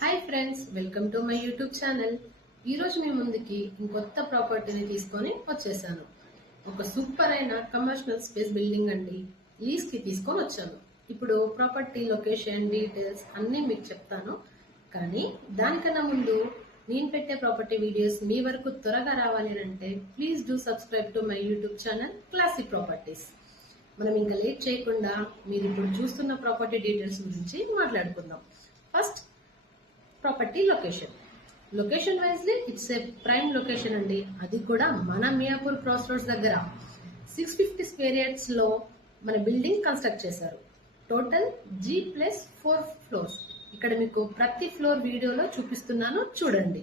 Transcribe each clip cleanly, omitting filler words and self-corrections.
Hi friends, welcome to my YouTube channel. ఈరోజు మీ ముందుకి ఇంకొత్త ప్రాపర్టీని తీసుకొని వచ్చేసాను. ఒక సూపర్ అయిన కమర్షియల్ స్పేస్ బిల్డింగ్ అండి, లీజ్కి తీసుకొని వచ్చాను. ఇప్పుడు ప్రాపర్టీ లొకేషన్ డీటెయిల్స్ అన్నీ మీకు చెప్తాను. కానీ దానికన్నా ముందు నేను పెట్టే ప్రాపర్టీ వీడియోస్ మీ వరకు త్వరగా రావాలి అంటే please do subscribe to my YouTube channel classic properties. మనం ఇంకా లేట్ చేయకుండా మీరు ఇప్పుడు చూస్తున్న ప్రాపర్టీ డీటెయిల్స్ గురించి మాట్లాడుకుందాం. First, property location wisely it's a prime location అండి. అది కూడా మన మియాపూర్ క్రాస్ రోడ్స్ దగ్గర 650 స్క్వేర్ యార్డ్స్ లో మన బిల్డింగ్ కన్స్ట్రక్ట్ చేశారు. Total G+4 floors. ఇక్కడ మీకు ప్రతి ఫ్లోర్ వీడియోలో చూపిస్తున్నాను, చూడండి.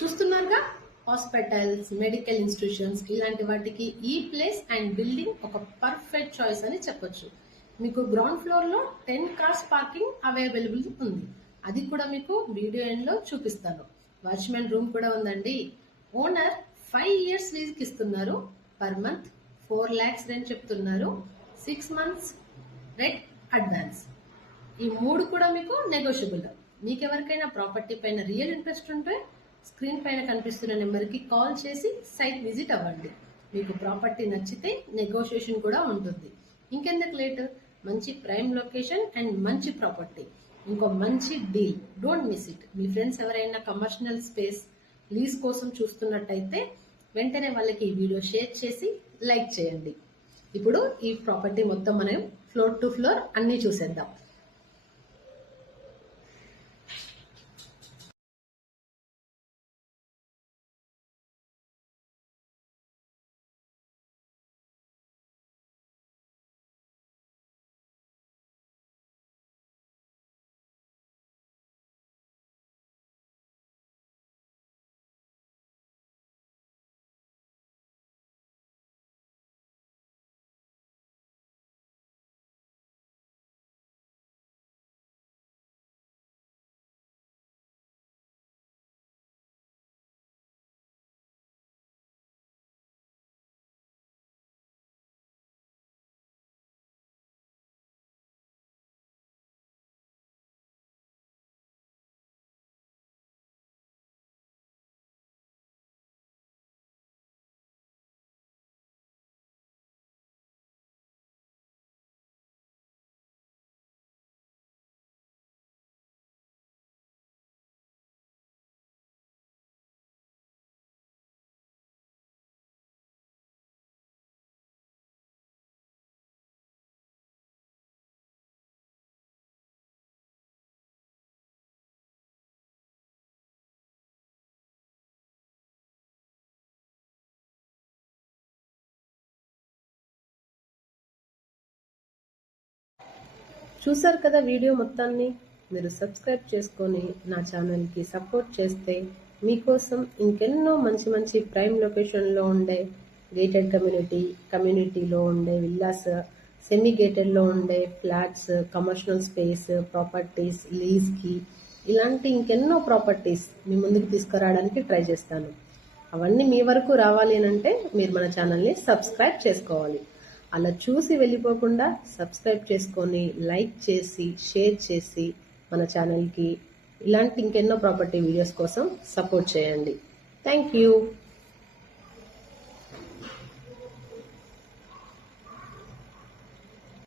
చూస్తున్నారుగా, హాస్పిటల్స్, మెడికల్ ఇన్స్టిట్యూషన్స్ ఇలాంటి వాటికి ఈ ప్లేస్ అండ్ బిల్డింగ్ ఒక పర్ఫెక్ట్ చాయిస్ అని చెప్పొచ్చు. మీకు గ్రౌండ్ ఫ్లోర్ లో 10 కార్స్ పార్కింగ్ అవైలబుల్ ఉంది. అది కూడా మీకు వీడియో ఎండ్ లో చూపిస్తాను. వాచ్మెన్ రూమ్ కూడా ఉందండి. ఓనర్ 5 ఇయర్స్ లీజ్ కి ఇస్తున్నారు. పర్ మంత్ 4 lakhs రెంట్ చెప్తున్నారు. 6 months రెంట్ అడ్వాన్స్. ఈ 3 కూడా మీకు నెగోషియబుల్. మీకు ఎవరికైనా ప్రాపర్టీ పైన రియల్ ఇంట్రెస్ట్ ఉంటే స్క్రీన్ పైన కనిపిస్తున్న నెంబర్కి కాల్ చేసి సైట్ విజిట్ అవ్వండి. మీకు ప్రాపర్టీ నచ్చితే నెగోషియేషన్ కూడా ఉంటుంది. ఇంకెందుకు లేట్, మంచి ప్రైమ్ లొకేషన్ అండ్ మంచి ప్రాపర్టీ, ఇంకో మంచి deal. Don't miss it. Me friends ఎవరైనా కమర్షియల్ స్పేస్ లీజ్ కోసం చూస్తున్నట్టయితే వెంటనే వాళ్ళకి ఈ వీడియో షేర్ చేసి లైక్ చేయండి. ఇప్పుడు ఈ ప్రాపర్టీ మొత్తం మనం ఫ్లోర్ టు ఫ్లోర్ అన్ని చూసేద్దాం. చూసారు కదా వీడియో మొత్తాన్ని. మీరు సబ్స్క్రైబ్ చేసుకొని నా ఛానల్కి సపోర్ట్ చేస్తే మీకోసం ఇంకెన్నో మంచి మంచి ప్రైమ్ లొకేషన్లో ఉండే గేటెడ్ కమ్యూనిటీలో ఉండే విల్లాస్, సెమీ గేటెడ్లో ఉండే ఫ్లాట్స్, కమర్షియల్ స్పేస్ ప్రాపర్టీస్ లీజ్కి ఇలాంటి ఇంకెన్నో ప్రాపర్టీస్ మీ ముందుకు తీసుకురావడానికి ట్రై చేస్తాను. అవన్నీ మీ వరకు రావాలి అంటే మీరు మన ఛానల్ని సబ్స్క్రైబ్ చేసుకోవాలి. అలా చూసి వెళ్ళిపోకుండా సబ్స్క్రైబ్ చేసుకొని లైక్ చేసి షేర్ చేసి మన ఛానల్కి ఇలాంటి ఇంకెన్నో ప్రాపర్టీ వీడియోస్ కోసం సపోర్ట్ చేయండి. Thank you.